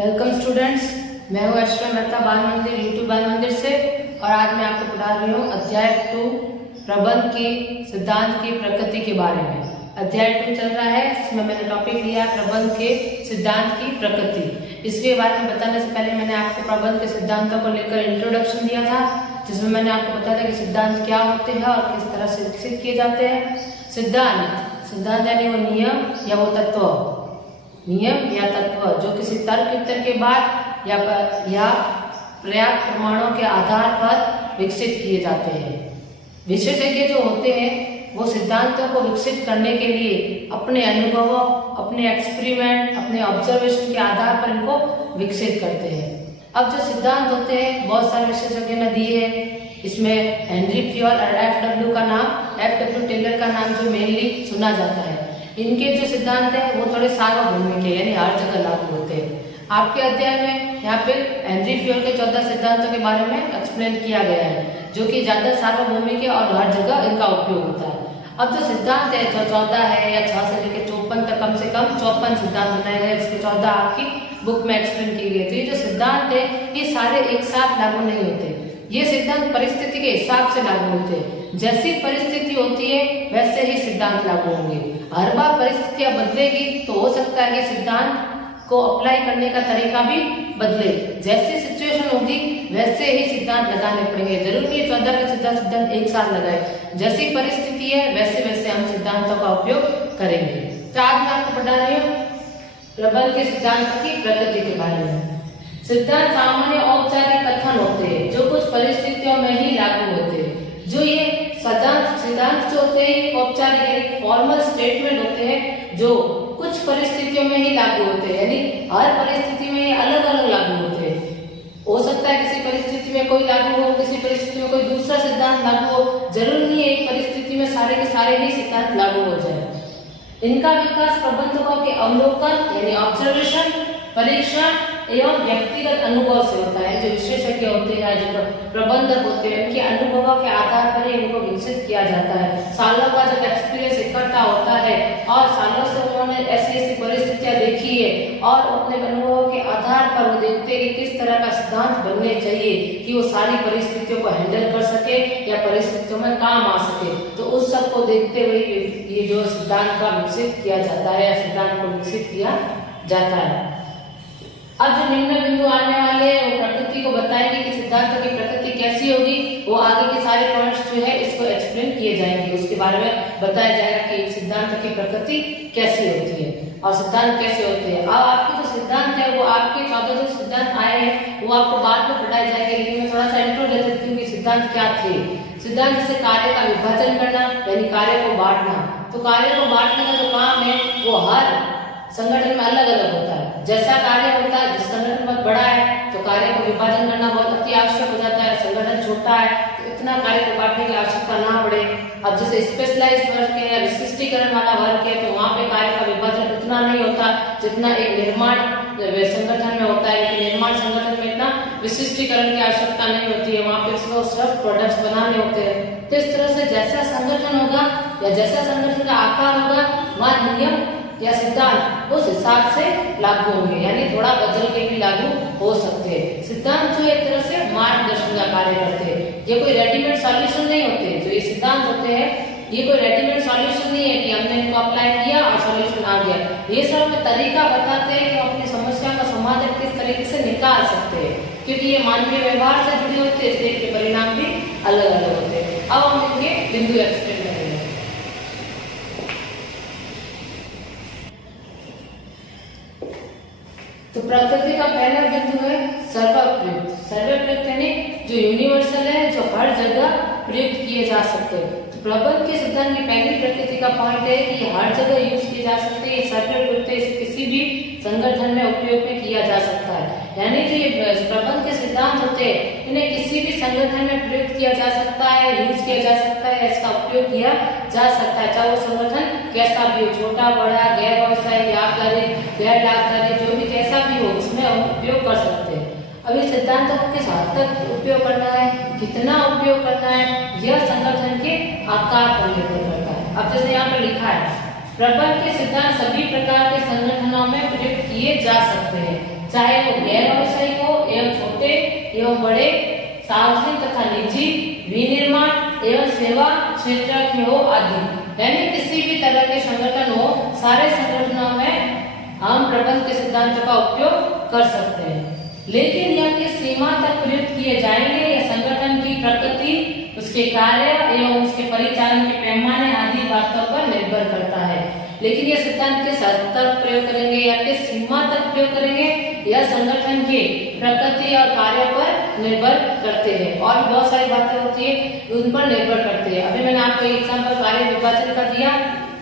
Welcome students, मैं हूँ ऐश्वर्या मेहता बाल मंदिर यूट्यूब बाल मंदिर से। और आज मैं आपको पढ़ा रही हूँ अध्याय 2 प्रबंध के सिद्धांत की प्रकृति के बारे में। अध्याय 2 चल रहा है, इसमें मैंने टॉपिक लिया प्रबंध के सिद्धांत की प्रकृति। इसके बारे में बताने से पहले मैंने आपको प्रबंध के सिद्धांतों को लेकर इंट्रोडक्शन दिया था, जिसमें मैंने आपको बताया था कि सिद्धांत क्या होते हैं और किस तरह से विकसित किए जाते हैं। सिद्धांत यानी वो नियम या वो तत्व, नियम या तत्व जो किसी तर्क उत्तर के बाद या पर्याप्त प्रमाणों के आधार पर विकसित किए जाते हैं। विशेषज्ञ जो होते हैं वो सिद्धांतों को विकसित करने के लिए अपने अनुभवों, अपने एक्सपेरिमेंट, अपने ऑब्जर्वेशन के आधार पर इनको विकसित करते हैं। अब जो सिद्धांत होते हैं बहुत सारे विशेषज्ञ ने दिए हैं। इसमें हेनरी फ्योल और एफ.डब्ल्यू. टेलर का नाम जो मेनली सुना जाता है। इनके जो सिद्धांत है वो थोड़े सार्वभौमिक है, यानी हर जगह लागू होते हैं। आपके अध्याय में यहाँ पे हेनरी फ्योल के 14 सिद्धांतों के बारे में एक्सप्लेन किया गया है, जो कि ज्यादा सार्वभौमिक है और हर जगह इनका उपयोग होता है। अब जो सिद्धांत है जो 14 है या 6 से लेकर 54 तक, कम से कम 54 सिद्धांत बनाए गए, इसके 14 आपकी बुक में एक्सप्लेन किए गए। तो ये जो सिद्धांत है ये सारे एक साथ लागू नहीं होते, ये सिद्धांत परिस्थिति के हिसाब से लागू होते हैं। जैसी परिस्थिति होती है वैसे ही सिद्धांत लागू होंगे। हर बार परिस्थितियां बदलेगी तो हो सकता है कि सिद्धांत को अप्लाई करने का तरीका भी बदले। जैसी सिचुएशन होगी वैसे ही सिद्धांत लगाने पड़ेंगे। जरूरी नहीं 14 के सिद्धांत एक साथ लगाए, जैसी परिस्थिति है वैसे वैसे हम सिद्धांतों का उपयोग करेंगे। तो आज मैं आपको पढ़ा रही हूँ प्रबंध के सिद्धांत की प्रकृति के बारे में। सिद्धांत सामान्य औपचारिक कथन होते हैं जो कुछ परिस्थितियों में ही लागू होते हैं। जो ये सिद्धांत जो होते हैं औपचारिक फॉर्मल स्टेटमेंट होते हैं जो कुछ परिस्थितियों में ही लागू होते हैं, यानी हर परिस्थिति में ये अलग अलग लागू होते हैं। हो सकता है किसी परिस्थिति में कोई लागू हो, किसी परिस्थिति में कोई दूसरा सिद्धांत लागू हो। जरूरी नहीं है एक परिस्थिति में सारे के सारे ही सिद्धांत लागू हो जाए। इनका विकास प्रबंधकों के अवलोकन यानी ऑब्जर्वेशन, परीक्षण एवं व्यक्तिगत अनुभव से होता है। जो विशेषज्ञ होते हैं, जो प्रबंधक होते हैं, उनके अनुभवों के आधार पर ही इनको विकसित किया जाता है। सालों का जब एक्सपीरियंस इकट्ठा होता है और सालों से उन्होंने ऐसी परिस्थितियां देखी है और अपने अनुभवों के आधार पर वो देखते हैं कि किस तरह का सिद्धांत बनने चाहिए कि वो सारी परिस्थितियों को हैंडल कर सके या परिस्थितियों में काम आ सके। तो उस सब को देखते हुए ये जो सिद्धांत का विकसित किया जाता है या सिद्धांत को विकसित किया जाता है। अब जो निम्न बिंदु आने वाले वो प्रकृति को बताएंगे कि सिद्धांत की प्रकृति कैसी होगी। वो आगे के सारे पॉइंट्स जो है इसको एक्सप्लेन किए जाएंगे, उसके बारे में बताया जाएगा कि सिद्धांत की प्रकृति कैसी होती है और सिद्धांत कैसे होते हैं। अब आपके जो सिद्धांत है वो आपके 14 जो सिद्धांत आए हैं वो आपको बाद में पढ़ाए जाएंगे, लेकिन मैं थोड़ा सा इंट्रो दे देती हूँ कि सिद्धांत क्या थे। सिद्धांत जैसे कार्य का विभाजन करना यानी कार्य को बांटना। तो कार्य को बांटने का जो काम है वो हर संगठन में अलग अलग होता है। जैसा कार्य होता है, जिस संगठन बहुत बड़ा है तो कार्य को विभाजन करना बहुत अति आवश्यक हो जाता है। संगठन छोटा है तो इतना कार्य को बांटने की आवश्यकता ना पड़े। अब जैसे स्पेशलाइज्ड वर्क है या विशिष्टीकरण वाला वर्क है तो वहाँ पे कार्य का विभाजन उतना नहीं होता जितना एक निर्माण संगठन में होता है। लेकिन निर्माण संगठन में इतना विशिष्टीकरण की आवश्यकता नहीं होती है, वहाँ पे सिर्फ प्रोडक्ट्स बनाने होते हैं। तो इस तरह से जैसा संगठन होगा या जैसा संगठन का आकार होगा वहाँ नियम या सिद्धांत उस हिसाब से लागू होंगे, यानी थोड़ा बदल के भी लागू हो सकते हैं। सिद्धांत जो एक तरह से मार्गदर्शन का कार्य करते हैं। ये कोई रेडीमेड सॉल्यूशन नहीं होते। जो ये सिद्धांत होते हैं ये कोई रेडीमेड सॉल्यूशन नहीं है कि हमने इनको अप्लाई किया और सॉल्यूशन आ गया। ये सब तरीका बताते हैं कि हम अपनी समस्या का समाधान किस तरीके से निकाल सकते हैं, क्योंकि ये मानवीय व्यवहार से जुड़े होते हैं, इसलिए इनके परिणाम भी अलग अलग होते हैं। अब हम इनके बिंदु एक्सप्लेन करेंगे। तो प्रकृति का पहला बिंदु है सर्वप्रयुक्त। सर्वप्रयुक्त यानी जो यूनिवर्सल है, जो हर जगह प्रयुक्त किए जा सकते हैं। तो प्रबंध के सिद्धांत की पहली प्रकृति का पॉइंट है कि ये हर जगह यूज किए जा सकते हैं। ये सर्वप्रयुक्त है, इसे किसी भी संगठन में उपयोग में किया जा सकता है। यानी जो ये प्रबंध के सिद्धांत होते हैं इन्हें किसी भी संगठन में प्रयुक्त किया जा सकता है, यूज किया जा सकता है, इसका उपयोग किया जा सकता है, चाहे वो संगठन कैसा भी हो, छोटा बड़ा, गैर व्यवसायिक, लाभकारी, गैर लाभकारी, जो भी कैसा भी हो उसमें हम उपयोग कर सकते हैं। अभी सिद्धांतों को किस हद तक उपयोग करना है, कितना उपयोग करना है, यह संगठन के आकार पर निर्भर करता है। अब जैसे यहाँ पर लिखा है प्रबंध के सिद्धांत सभी प्रकार के संगठनों में प्रयुक्त किए जा सकते हैं। चाहे वो गैर व्यावसायिक हो एवं छोटे एवं बड़े, सार्वजनिक तथा निजी, विनिर्माण एवं सेवा क्षेत्र के हो आदि। यानी किसी भी तरह के संगठन हो, सारे संगठनों में हम प्रबंध के सिद्धांतों का उपयोग कर सकते हैं। लेकिन यह किस सीमा तक प्रयुक्त किए जाएंगे, यह संगठन की प्रकृति, उसके कार्य एवं उसके परिचालन के पैमाने आदि बातों पर निर्भर करता है। लेकिन यह सिद्धांत किस हद तक प्रयोग करेंगे या किस सीमा तक प्रयोग करेंगे, यह संगठन के प्रकृति और कार्यों पर निर्भर करते हैं। और भी बहुत सारी बातें होती है, उन पर निर्भर करते हैं। अभी मैंने आपको एग्जाम्पल कार्य विभाजन का दिया,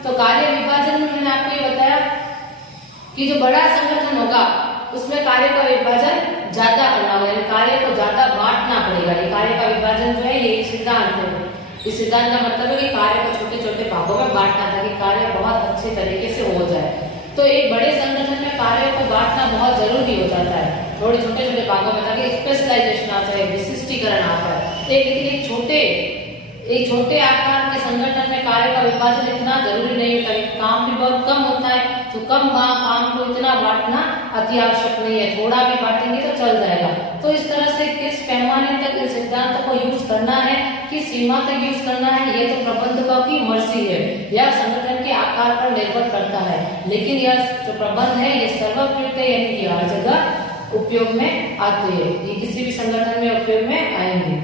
तो कार्य विभाजन में मैंने आपको ये बताया कि जो बड़ा संगठन होगा उसमें कार्य का विभाजन ज्यादा करना होगा, यानी कार्य को ज्यादा बांटना पड़ेगा। ये कार्य का विभाजन जो है ये एक सिद्धांत है। इस सिद्धांत का मतलब है कि कार्य को छोटे छोटे भागों में बांटना ताकि कार्य बहुत अच्छे तरीके से हो जाए। तो एक बड़े संगठन में कार्य को बांटना बहुत जरूरी हो जाता है थोड़े छोटे छोटे भागों में, ताकि स्पेशलाइजेशन आता है, विशिष्टीकरण आता है। लेकिन एक छोटे आकार के संगठन में कार्य का विभाजन इतना जरूरी नहीं होता, काम भी बहुत कम होता है, तो कम काम को इतना बांटना अति आवश्यक नहीं है। थोड़ा भी बांटेंगे तो चल जाएगा। तो इस तरह से किस पैमाने तक इस सिद्धांत को यूज करना है, किस सीमा तक यूज करना है, ये तो प्रबंधकों की मर्जी है, यह संगठन के आकार पर निर्भर करता है। लेकिन यह जो प्रबंध है ये सर्वप्रयुक्त है, यानी कि हर जगह उपयोग में आते हैं। ये किसी भी संगठन में उपयोग में आएंगे।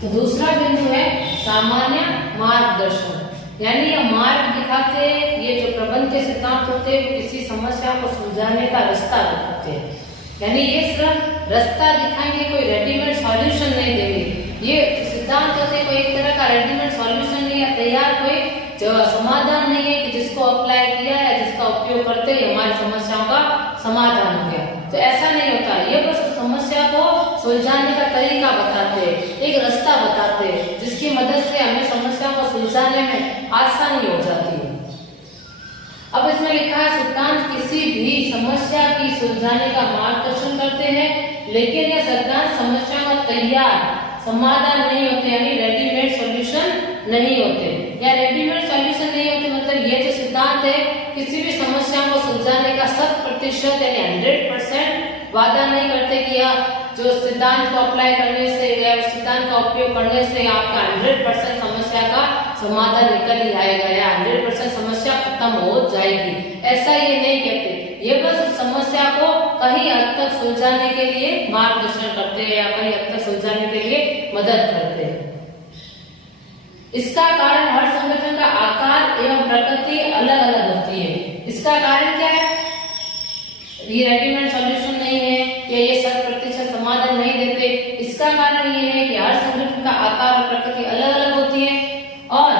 तो दूसरा बिंदु है सामान्य मार्गदर्शन, यानी ये मार्ग दिखाते हैं। ये जो प्रबंध के सिद्धांत होते हैं किसी समस्या को सुलझाने का रास्ता दिखाते हैं, यानी ये सिर्फ रास्ता दिखाएंगे, कोई रेडीमेड सॉल्यूशन नहीं देंगे। ये सिद्धांत होते कोई एक तरह का रेडीमेड सॉल्यूशन नहीं है, तैयार कोई जो समाधान नहीं है कि जिसको अप्लाई किया या जिसका उपयोग करते ही हमारी समस्याओं का समाधान हो गया। तो ऐसा नहीं होता, ये बस समस्या को सुलझाने का तरीका बताते हैं, एक रास्ता बताते हैं जिसकी मदद से हमें समस्या को सुलझाने में आसानी हो जाती है। अब इसमें लिखा है सिद्धांत किसी भी समस्या की सुलझाने का मार्गदर्शन करते हैं, लेकिन यह सिद्धांत समस्या का तैयार समाधान नहीं होते, यानी रेडीमेड सॉल्यूशन नहीं होते। या रेडीमेड सॉल्यूशन नहीं होते मतलब ये जो सिद्धांत है किसी भी समस्या को सुलझाने का 100% यानी 100% वादा नहीं करते कि यह जो सिद्धांत को अप्लाई करने से या उस सिद्धांत का उपयोग करने से आपका 100% समस्या का समाधान निकल ही आएगा या 100% समस्या खत्म हो जाएगी, ऐसा ये नहीं कहते। ये बस समस्या को कहीं हद तक सुलझाने के लिए मार्गदर्शन करते हैं या कहीं हद तक सुलझाने के लिए मदद करते हैं। इसका कारण हर संगठन का आकार एवं प्रकृति अलग अलग होती है। इसका कारण क्या है? ये रेडीमेड सॉल्यूशन नहीं है या ये 100% समाधान नहीं देते। इसका कारण ये है कि हर संगठन का आकार और प्रकृति अलग अलग होती है और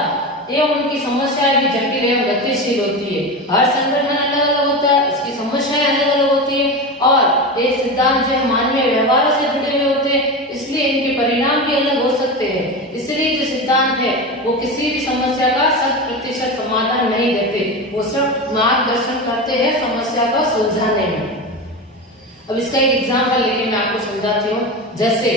एवं उनकी समस्याएं भी जटिल एवं गतिशील होती है। हर संगठन अलग अलग होता है, उसकी समस्याएं अलग अलग होती है और ये सिद्धांत जो मानवीय व्यवहारों से जुड़े हुए होते हैं, इसलिए इनके परिणाम भी अलग हो सकते हैं। इसलिए जो सिद्धांत है वो किसी भी समस्या का 100% समाधान नहीं देते, वो सिर्फ मार्गदर्शन करते हैं समस्या को सुलझाने में। अब इसका एक एग्जाम्पल लेके मैं आपको समझाती हूँ। जैसे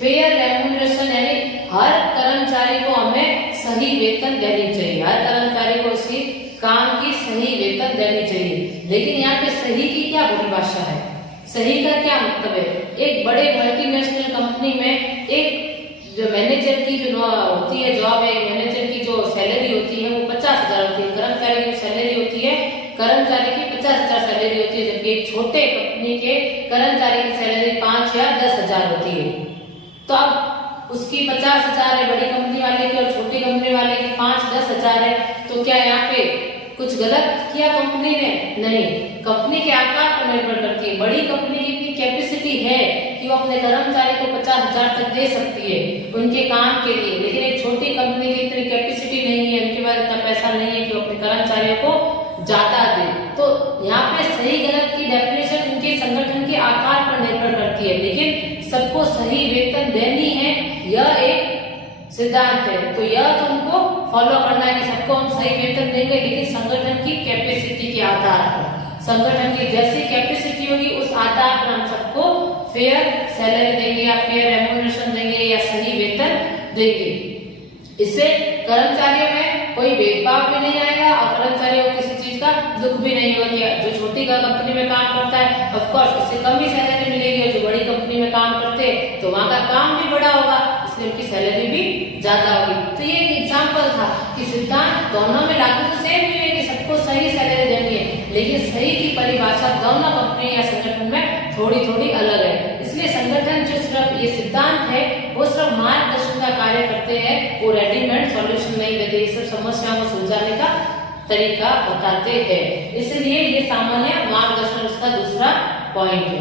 फेयर रेम्यूनरेशन, यानी हर कर्मचारी को हमें सही वेतन देनी चाहिए, हर कर्मचारी को उसकी काम की सही वेतन देनी चाहिए। लेकिन यहाँ पे सही की क्या परिभाषा है, सही का क्या मतलब है? एक बड़े मल्टीनेशनल कंपनी में एक जो मैनेजर की जो होती है जॉब है, मैनेजर की जो सैलरी होती है वो 50,000 होती है, कर्मचारी की सैलरी होती है, कर्मचारी की 50,000 सैलरी होती है, जबकि एक छोटे कंपनी के कर्मचारी की सैलरी 5 या 10,000 होती है। तो अब उसकी 50,000 है बड़ी कंपनी वाले की और छोटी कंपनी वाले की 5-10,000 है, तो क्या यहाँ पे कुछ गलत किया कंपनी ने? नहीं, कंपनी के आकार पर निर्भर करती है। बड़ी कंपनी की इतनी कैपेसिटी है कि वो अपने कर्मचारी को 50,000 तक दे सकती है उनके काम के लिए, लेकिन एक छोटी कंपनी की इतनी कैपेसिटी नहीं है, उनके पास इतना पैसा नहीं है कि वो अपने कर्मचारियों को ज्यादा दे। तो यहाँ पे सही गलत की डेफिनेशन उनके संगठन के आकार पर निर्भर करती है, लेकिन सबको सही वेतन देनी है यह एक सिद्धांत है। तो यह तो उनको फॉलो करना है कि सबको हम सही वेतन देंगे, लेकिन संगठन की कैपेसिटी के आधार पर, संगठन की जैसी कैपेसिटी होगी उस आधार पर हम सबको फेयर सैलरी देंगे या फेयर रेम्यूनरेशन देंगे या सही वेतन देंगे। इससे कर्मचारियों में कोई भेदभाव भी नहीं आएगा और कर्मचारियों को किसी चीज का दुख भी नहीं होगा कि जो छोटी कंपनी में काम करता है ऑफ कोर्स इससे कम ही सैलरी मिलेगी, और जो बड़ी कंपनी में काम करते हैं तो वहाँ का काम भी बड़ा होगा, इसलिए उनकी सैलरी भी ज्यादा होगी। तो ये एक एग्जाम्पल था कि सिद्धांत दोनों में लागू तो सेम ही है कि सबको सही सैलरी देनी है, लेकिन सही की परिभाषा दोनों कंपनी या संगठन में थोड़ी थोड़ी अलग है। इसलिए संगठन जो सिर्फ ये सिद्धांत है वो सिर्फ मार्गदर्शन का कार्य करते हैं, वो रेडीमेड सॉल्यूशन नहीं देते, सिर्फ समस्याओं को सुलझाने का तरीका बताते हैं। इसलिए ये सामान्य मार्गदर्शन उसका दूसरा पॉइंट है।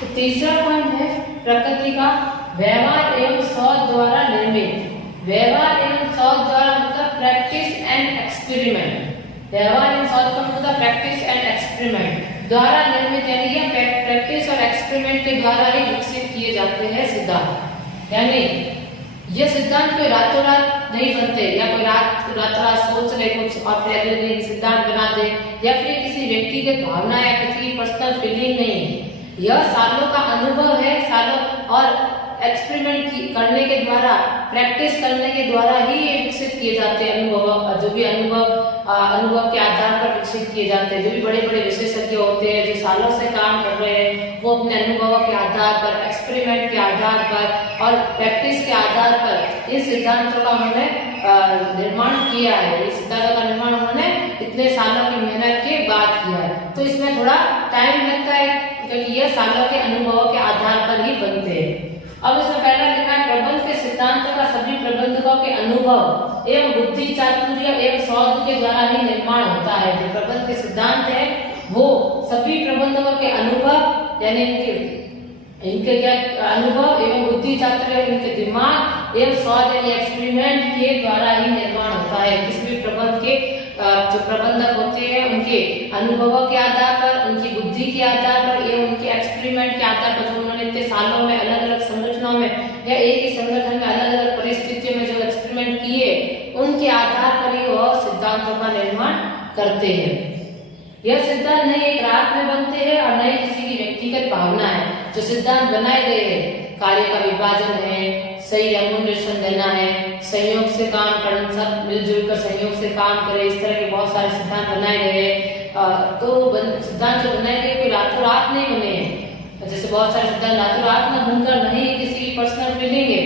तो तीसरा पॉइंट है प्रकृति का व्यवहार एवं शोध द्वारा निर्मित। व्यवहार एवं शोध द्वारा मतलब प्रैक्टिस एंड एक्सपेरिमेंट। व्यवहार एवं शोध का मतलब प्रैक्टिस एंड एक्सपेरिमेंट द्वारा निर्मित, यानी ये प्रैक्टिस और एक्सपेरिमेंट के द्वारा ही विकसित किए जाते हैं सिद्धांत। यानी ये सिद्धांत कोई रातों रात नहीं बनते, या कोई रातों रात सोच ले कुछ और फिर अगले दिन सिद्धांत बना दे, या फिर किसी व्यक्तिगत भावना या किसी पर्सनल फीलिंग नहीं है। यह सालों का अनुभव है, सालों और एक्सपेरिमेंट करने के द्वारा, प्रैक्टिस करने के द्वारा ही ये विकसित किए जाते हैं अनुभव। जो भी अनुभव के आधार पर विकसित किए जाते हैं। जो भी बड़े बड़े विशेषज्ञ होते हैं जो सालों से काम कर रहे हैं, वो अपने अनुभवों के आधार पर, एक्सपेरिमेंट के आधार पर और प्रैक्टिस के आधार पर इन सिद्धांतों का उन्होंने निर्माण किया है। इस सिद्धांतों का निर्माण उन्होंने इतने सालों की मेहनत के बाद किया है। तो इसमें थोड़ा टाइम लगता है क्योंकि ये सालों के अनुभवों के आधार पर ही बनते हैं। अब इसमें पहला लिखा है प्रबंध के सिद्धांतों का सभी प्रबंधकों के अनुभव एवं बुद्धि चातुर्य एवं शोध के द्वारा ही निर्माण होता है। जो प्रबंध के सिद्धांत है वो सभी प्रबंधकों के अनुभव, यानी इनके क्या अनुभव एवं बुद्धि चातुर्य, इनके दिमाग एवं शोध यानी एक्सपेरिमेंट के द्वारा ही निर्माण होता है। किसी भी प्रबंध के जो प्रबंधक होते हैं उनके अनुभवों के आधार पर, उनकी बुद्धि के आधार पर एवं उनके एक्सपेरिमेंट के आधार पर, जो उन्होंने इतने सालों में अलग अलग संगठनों में या एक ही संगठन में अलग अलग परिस्थितियों में जो एक्सपेरिमेंट किए, उनके आधार पर ही वह सिद्धांतों का निर्माण करते हैं। यह सिद्धांत नहीं एक रात में बनते हैं और नहीं किसी की व्यक्तिगत भावना है। जो सिद्धांत बनाए गए हैं, कार्य का विभाजन है, सही रेम्युनरेशन देना है, सहयोग से काम करना, सब मिलजुल कर सहयोग से काम करें, इस तरह के बहुत सारे सिद्धांत बनाए गए हैं। तो सिद्धांत जो बनाए गए कोई रातों रात नहीं बने हैं। जैसे बहुत सारे सिद्धांत रातों रात में बनकर नहीं किसी की पर्सनल फीलिंग है,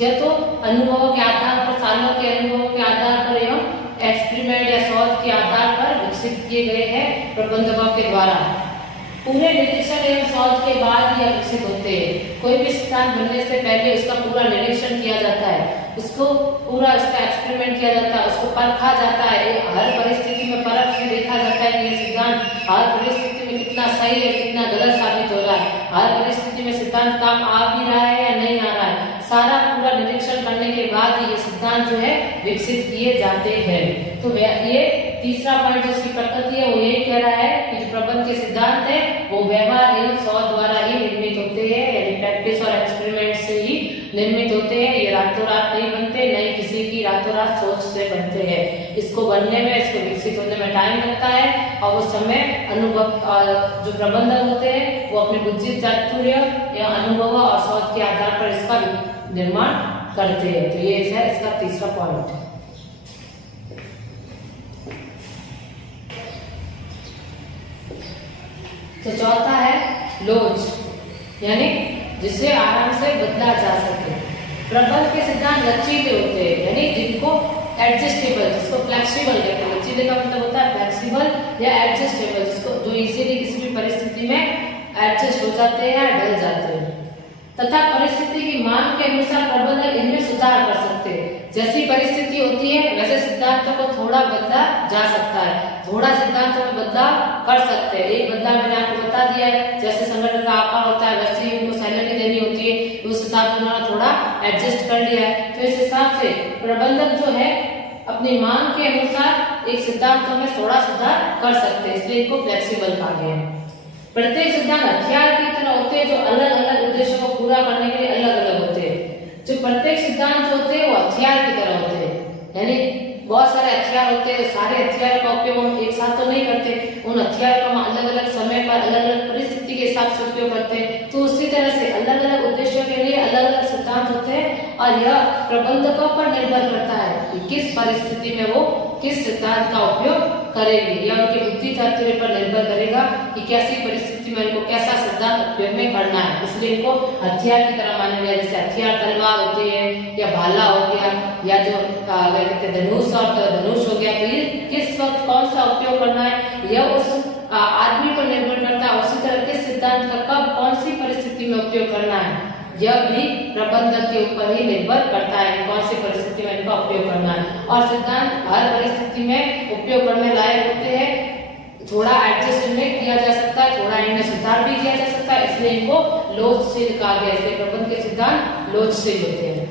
यह तो अनुभवों के आधार पर, सालों के अनुभवों के आधार पर एवं एक्सपेरिमेंट या शोध के आधार पर विकसित किए गए हैं प्रबंधकों के द्वारा। पूरे निरीक्षण एवं शोध के बाद यह विकसित होते हैं। कोई भी सिद्धांत बनने से पहले उसका पूरा निरीक्षण किया जाता है, उसको पूरा उसका एक्सपेरिमेंट किया जाता है, उसको परखा जाता है। हर परिस्थिति में परख से देखा जाता है कि ये सिद्धांत हर परिस्थिति में कितना सही है, कितना गलत साबित हो रहा है, हर परिस्थिति में सिद्धांत काम आ भी रहा है या नहीं आ रहा है। सारा पूरा निरीक्षण करने के बाद ये सिद्धांत जो है विकसित किए जाते हैं। तो ये तीसरा पॉइंट जिसकी प्रकृति है वो यही कह रहा है कि जो प्रबंध के सिद्धांत है वो व्यवहार एवं शोध द्वारा ही निर्मित होते हैं, यानी प्रैक्टिस और एक्सपेरिमेंट से ही निर्मित होते हैं। ये रातों रात नहीं बनते, नहीं किसी की रातों रात सोच से बनते हैं। इसको बनने में, इसको विकसित होने में टाइम लगता है और उस समय अनुभव जो प्रबंधक होते हैं वो अपने बुद्धि चातुर्य या अनुभव और शोध के आधार पर इसका निर्माण करते हैं। तो ये है इसका तीसरा पॉइंट। तो चौथा है लोच, यानी जिसे आराम से बदला जा सके। प्रबंध के सिद्धांत लचीले होते हैं, यानी जिनको एडजस्टेबल, जिसको फ्लेक्सिबल कहते हैं। लचीले का मतलब होता है फ्लेक्सिबल या एडजस्टेबल, जिसको जो इजीली किसी भी परिस्थिति में एडजस्ट हो जाते हैं, ढल जाते हैं, तथा परिस्थिति की मांग के अनुसार प्रबंधक इनमें सुधार कर सकते हैं। जैसी परिस्थिति होती है वैसे सिद्धांतों को थोड़ा बदला जा सकता है, थोड़ा सिद्धांतों में बदलाव कर सकते हैं। एक बदलाव मैंने आपको बता दिया है, जैसे संगठन का आकार होता है वैसे ही उनको सैलरी देनी होती है, तो उस हिसाब से उन्होंने थोड़ा एडजस्ट कर लिया है। तो इस हिसाब से प्रबंधक जो है अपनी मांग के अनुसार एक सिद्धांतों में थोड़ा सुधार कर सकते हैं, इसलिए इनको फ्लेक्सिबल कहा गया है। प्रत्येक सिद्धांत हथियार की तरह होते हैं जो अलग अलग उद्देश्यों को पूरा करने के लिए अलग अलग होते हैं। जो प्रत्येक सिद्धांत जो होते हैं वो हथियार की तरह होते हैं, यानी बहुत सारे हथियार होते हैं, सारे हथियारों का उपयोग हम एक साथ तो नहीं करते, उन हथियारों का हम अलग अलग समय पर अलग अलग परिस्थिति के हिसाब से उपयोग करते हैं। तो उसी तरह से अलग अलग उद्देश्यों के लिए अलग अलग सिद्धांत होते हैं और यह प्रबंधकों पर निर्भर करता है कि किस परिस्थिति में वो किस सिद्धांत का उपयोग करेंगे। यह उनकी बुद्धि तत्व पर निर्भर करेगा कि कैसी परिस्थिति में उनको कैसा सिद्धांत उपयोग में करना है। इसलिए इनको हथियार की तरह माना गया, जैसे हथियार तलवार होती है या भाला हो गया या जो कहते धनुष और धनुष हो गया। तो ये किस वक्त कौन सा उपयोग करना है यह उस आदमी पर निर्भर करता है। उसी तरह किस सिद्धांत का कब कौन सी परिस्थिति में उपयोग करना है यह भी प्रबंधक के ऊपर ही निर्भर करता है कि कौन सी परिस्थिति में इनका उपयोग करना है। और सिद्धांत हर परिस्थिति में उपयोग करने लायक होते हैं। थोड़ा एडजस्ट इनमें किया जा सकता है, थोड़ा इनमें सुधार भी किया जा सकता है, इसलिए इनको लोचशील कहा गया। इसलिए प्रबंध के सिद्धांत लोचशील होते हैं।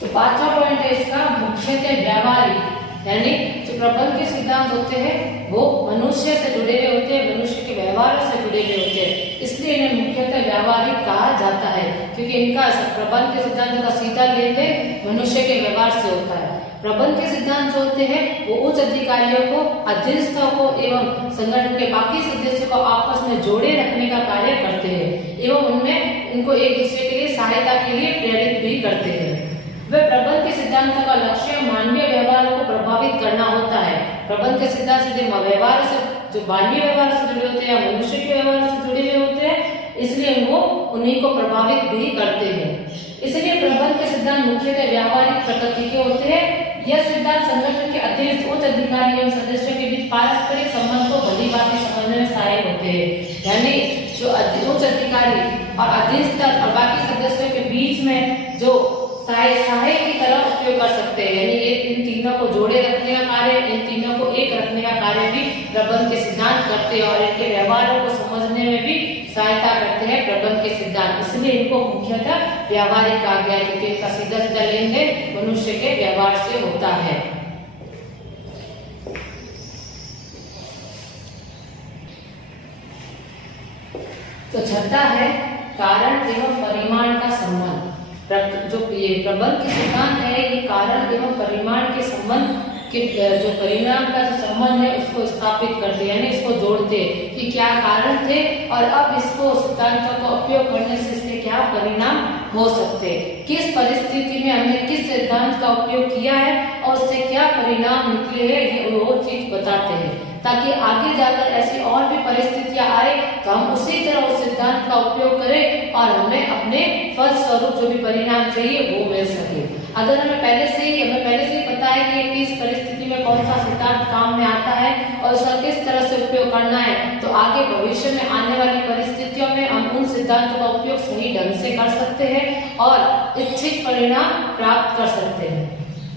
तो पांचवा पॉइंट है इसका मुख्यतः व्यावहारिक, यानी जो प्रबंध के सिद्धांत होते हैं वो मनुष्य से जुड़े हुए होते हैं, मनुष्य के व्यवहार से जुड़े हुए होते हैं, इसलिए इन्हें मुख्यतः व्यावहारिक कहा जाता है, क्योंकि इनका प्रबंध के सिद्धांतों का सीधा लेन देन मनुष्य के व्यवहार से होता है। प्रबंध के सिद्धांत जो होते हैं वो उच्च अधिकारियों को, अधीनस्थों को एवं संगठन के बाकी सदस्यों को आपस में जोड़े रखने का कार्य करते हैं एवं उनमें उनको एक दूसरे के लिए सहायता के लिए प्रेरित भी करते हैं। वे प्रबंध के सिद्धांतों का लक्ष्य मानवीय व्यवहार को प्रभावित करना होता है। प्रबंध के सिद्धांत सीधे व्यवहार से, जो मानवीय व्यवहार से जुड़े होते हैं या मनुष्य के व्यवहार से जुड़े हुए होते हैं, इसलिए वो उन्हीं को प्रभावित भी करते हैं। इसलिए प्रबंध के सिद्धांत मुख्यतः व्यावहारिक प्रकृति के होते हैं। यह सिद्धांत संगठन के अधीनस्थ उच्च अधिकारी एवं सदस्यों के बीच पारस्परिक संबंध को भली भांति समझने में सहायक होते हैं। यानी जो उच्च अधिकारी और अधीनस्थ और बाकी सदस्यों के बीच में जो सहायक की तरह उपयोग कर सकते हैं, यानी ये इन तीनों को जोड़े रखने का कार्य, इन तीनों को एक रखने का कार्य भी प्रबंध के सिद्धांत करते हैं और इनके व्यवहारों को समझने में भी सहायता करते हैं प्रबंध के सिद्धांत। इसलिए इनको मुख्यतः व्यावहारिक कहा गया है, क्योंकि इनका सीधा सीधा लेन देन मनुष्य के व्यवहार से होता है। तो छठा है कारण एवं परिमाण का संबंध। जो ये प्रबंध के सिद्धांत है ये कारण एवं परिमाण के संबंध के जो परिणाम का जो संबंध है उसको स्थापित करते हैं, यानी इसको जोड़ते हैं कि क्या कारण थे और अब इसको सिद्धांतों का उपयोग करने से इसके क्या परिणाम हो सकते हैं, किस परिस्थिति में हमने किस सिद्धांत का उपयोग किया है और उससे क्या परिणाम निकले हैं, ये वो चीज बताते हैं, ताकि आगे जाकर ऐसी और भी परिस्थितियां आए तो हम उसी तरह उस सिद्धांत का उपयोग करें और हमें अपने फल स्वरूप जो भी परिणाम चाहिए वो मिल सके। अगर हमें पहले से ही पता है कि किस परिस्थिति में कौन सा सिद्धांत काम में आता है और उसका किस तरह से उपयोग करना है, तो आगे भविष्य में आने वाली परिस्थितियों में हम उन सिद्धांतों का उपयोग सही ढंग से कर सकते हैं और इच्छित परिणाम प्राप्त कर सकते हैं।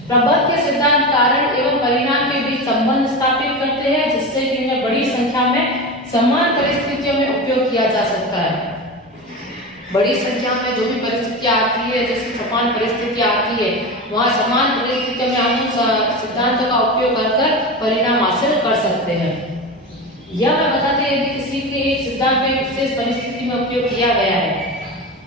प्रबंध के सिद्धांत कारण एवं परिणाम के बीच संबंध स्थापित करते हैं, जिससे कि इन्हें बड़ी संख्या में समान परिस्थितियों में उपयोग किया जा सकता है। बड़ी संख्या में जो भी परिस्थितियां आती है, जैसे समान परिस्थितियां आती है, वहाँ समान परिस्थितियों में हम सिद्धांतों का उपयोग कर परिणाम हासिल कर सकते हैं। यह मैं बताते हैं यदि किसी के एक सिद्धांत में विशेष परिस्थिति में उपयोग किया गया है,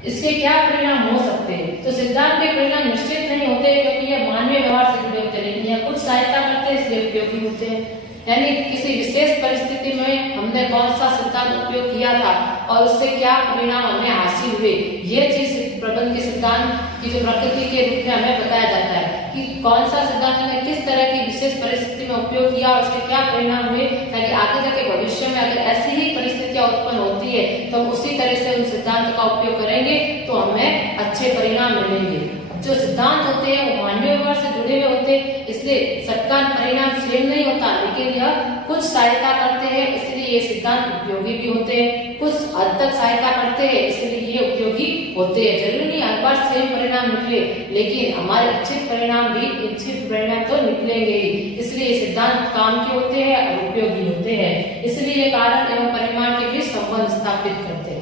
इसके क्या परिणाम हो सकते हैं। तो सिद्धांत के परिणाम निश्चित नहीं होते, क्योंकि यह मानवीय व्यवहार से जुड़े होते हैं, लेकिन यह कुछ सहायता करते हैं इसलिए उपयोगी होते हैं। यानी किसी विशेष परिस्थिति में हमने कौन सा सिद्धांत उपयोग किया था और उससे क्या परिणाम हमें हासिल हुए, ये चीज प्रबंध के सिद्धांत की जो प्रकृति के रूप में हमें बताया जाता है कि कौन सा सिद्धांत हमने किस तरह की विशेष परिस्थिति में उपयोग किया और उसके क्या परिणाम हुए, ताकि आगे जाके भविष्य में अगर ऐसी ही परिस्थितियां उत्पन्न होती है तो हम उसी तरह से उन सिद्धांत का उपयोग करेंगे तो हमें अच्छे परिणाम मिलेंगे। जो सिद्धांत होते हैं वो मानवीय व्यवहार से जुड़े हुए होते हैं, इसलिए सबका परिणाम सेम नहीं होता, लेकिन यह कुछ सहायता करते हैं, इसलिए ये सिद्धांत उपयोगी भी होते हैं, कुछ हद तक सहायता करते हैं, इसलिए ये उपयोगी होते हैं। जरूरी नहीं हर बार सेम परिणाम निकले, लेकिन हमारे इच्छित परिणाम तो निकलेंगे ही, इसलिए ये सिद्धांत काम के होते हैं और उपयोगी होते हैं। इसलिए ये कारण एवं परिमाण के बीच संबंध स्थापित करते हैं।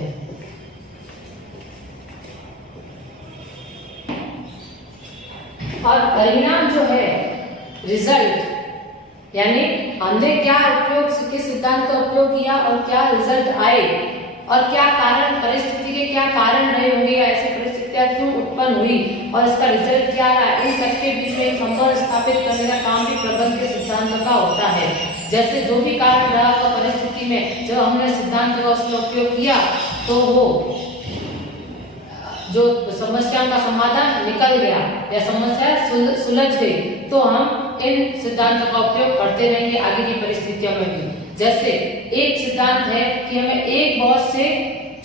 और परिणाम जो है रिजल्ट, यानी हमने क्या उपयोग किस सिद्धांत का उपयोग किया और क्या रिजल्ट आए और क्या कारण परिस्थिति के क्या कारण रहे होंगे या ऐसी परिस्थिति परिस्थितियां क्यों उत्पन्न हुई और इसका रिजल्ट क्या रहा, इन सबके बीच में संबंध स्थापित करने का काम भी प्रबंध के सिद्धांत का होता है। जैसे जो भी कारण रहा तो परिस्थिति में जब हमने सिद्धांत का उसका उपयोग किया तो वो जो समस्या का समाधान निकल गया या समस्या सुलझ गई, तो हम इन सिद्धांतों का उपयोग करते रहेंगे आगे की परिस्थितियों में भी। जैसे एक सिद्धांत है कि हमें एक बॉस से,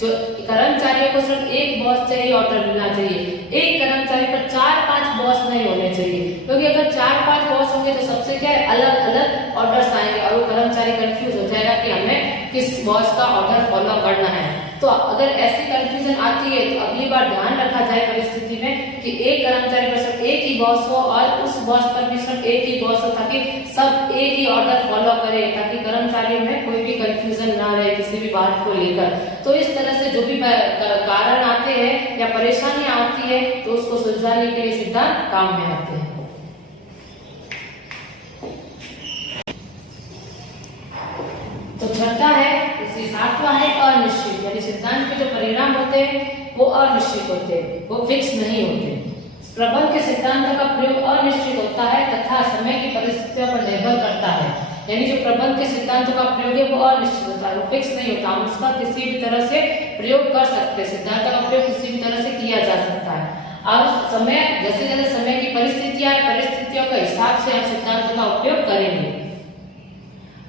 जो कर्मचारियों को सिर्फ एक बॉस से ही ऑर्डर लेना चाहिए, एक कर्मचारी पर 4-5 बॉस नहीं होने चाहिए, क्योंकि अगर 4-5 बॉस होंगे तो सबसे क्या है अलग अलग ऑर्डर्स आएंगे और वो कर्मचारी कंफ्यूज हो जाएगा कि हमें किस बॉस का ऑर्डर फॉलो करना है। तो अगर ऐसी कंफ्यूजन आती है तो अगली बार ध्यान रखा जाए परिस्थिति में कि एक कर्मचारी पर सिर्फ एक ही बॉस हो और उस बॉस पर भी सिर्फ एक ही बॉस हो, ताकि सब एक ही ऑर्डर फॉलो करें, ताकि कर्मचारियों में कोई भी कंफ्यूजन ना रहे किसी भी बात को लेकर। तो इस तरह से जो भी कारण आते हैं या परेशानियां आती है तो उसको सुलझाने के लिए सिद्धांत काम में आते हैं। तो छठा है, सातवां है अनिश्चित, यानी सिद्धांत के जो परिणाम होते हैं वो अनिश्चित होते हैं, वो फिक्स नहीं होते। प्रबंध के सिद्धांत का प्रयोग अनिश्चित होता है तथा समय की परिस्थितियों पर निर्भर करता है। यानी जो प्रबंध के सिद्धांतों का प्रयोग है वो अनिश्चित होता है, वो फिक्स नहीं होता, हम उसका किसी भी तरह से प्रयोग कर सकते हैं, सिद्धांत का प्रयोग किसी भी तरह से किया जा सकता है। अब समय जैसे जैसे समय की परिस्थितियों के हिसाब से हम सिद्धांतों का उपयोग करेंगे।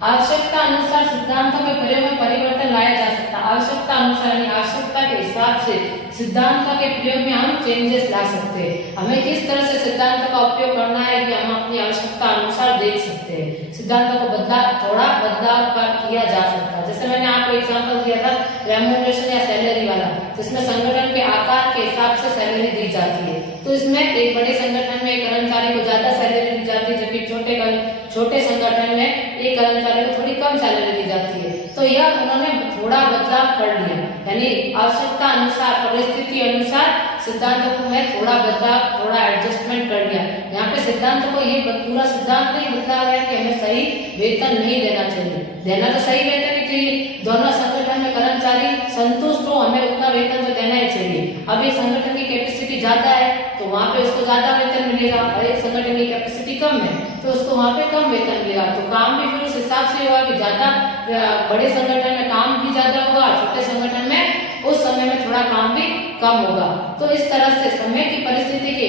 आवश्यकता अनुसार सिद्धांतों के प्रयोग में परिवर्तन लाया जा सकता है। आवश्यकता अनुसार यानी आवश्यकता के हिसाब से सिद्धांतों के प्रयोग में हम चेंजेस ला सकते हैं। हमें किस तरह से सिद्धांतों का उपयोग करना है कि हम अपनी आवश्यकता अनुसार देख सकते हैं। सिद्धांतों को थोड़ा बदलाव किया जा सकता है। जैसे मैंने आपको एग्जांपल दिया था रेम्यूनरेशन या सैलरी वाला, जिसमें संगठन के आकार के हिसाब से सैलरी दी जाती है। तो इसमें एक बड़े संगठन में एक कर्मचारी को ज्यादा सैलरी दी जाती है, जबकि छोटे संगठन में एक कर्मचारी को थोड़ी कम सैलरी दी जाती है। तो यह उन्होंने थोड़ा बदलाव कर लिया, यानी आवश्यकता अनुसार परिस्थिति अनुसार सिद्धांतों को मैं थोड़ा बदलाव थोड़ा एडजस्टमेंट कर लिया। यहाँ पे सिद्धांत को ये पूरा सिद्धांत नहीं बदला गया कि हमें सही वेतन नहीं देना चाहिए, देना तो सही वेतन ही चाहिए, दोनों संगठन में कर्मचारी संतुष्ट हो, हमें उतना वेतन तो देना ही चाहिए। अब ये संगठन की कैपेसिटी ज्यादा है तो वहाँ पे उसको ज्यादा वेतन मिलेगा, और एक संगठन की कैपेसिटी कम है तो उसको वहाँ पे कम वेतन मिलेगा। तो काम भी फिर उस हिसाब से होगा कि ज्यादा बड़े संगठन में काम भी ज्यादा होगा, छोटे संगठन में उस समय में थोड़ा काम भी कम होगा। तो इस तरह से समय की परिस्थिति के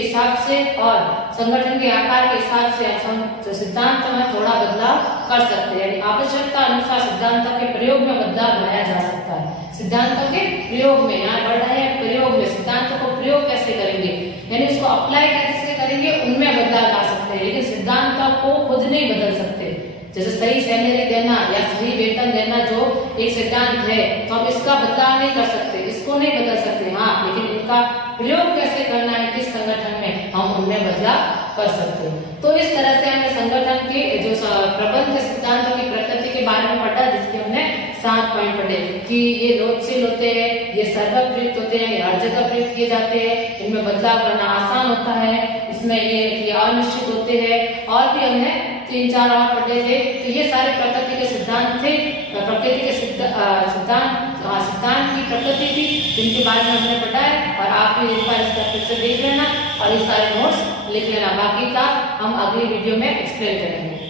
हिसाब से और संगठन के आकार के हिसाब से हम सिद्धांत में थोड़ा बदलाव कर सकते हैं, यानी आवश्यकता अनुसार सिद्धांतों के प्रयोग में बदलाव लाया जा सकता है। सिद्धांतों के प्रयोग में, यहाँ बढ़ रहे हैं प्रयोग में, सिद्धांतों को प्रयोग कैसे करेंगे यानी उसको अप्लाई कैसे करेंगे उनमें बदलाव ला सकते हैं, लेकिन सिद्धांतों को खुद नहीं बदल सकते। जैसे सही सैलरी देना या सही वेतन देना जो एक सिद्धांत है तो हम इसका बदलाव नहीं कर सकते, इसको नहीं बदल सकते, हाँ, लेकिन इनका प्रयोग कैसे करना है किस संगठन में हम उनमें बदलाव कर सकते हैं। तो इस तरह से हमने संगठन के जो प्रबंध सिद्धांतों की प्रकृति के बारे में पढ़ा, जिसके हमने 7 पॉइंट पढ़े कि ये लोचशील होते हैं, ये सर्वप्रयुक्त होते हैं, ये हर जगह प्रयुक्त किए जाते हैं, इनमें बदलाव करना आसान होता है, इसमें ये अनिश्चित होते हैं, और भी हमने 3-4 और पढ़े थे। तो ये सारे प्रकृति के सिद्धांत थे, प्रकृति के सिद्धांत की प्रकृति थी जिनके बारे में हमने पढ़ा है, और आप भी एक बार इसका फिर से देख लेना और ये सारे नोट्स लिख लेना, बाकी का हम अगली वीडियो में एक्सप्लेन करेंगे।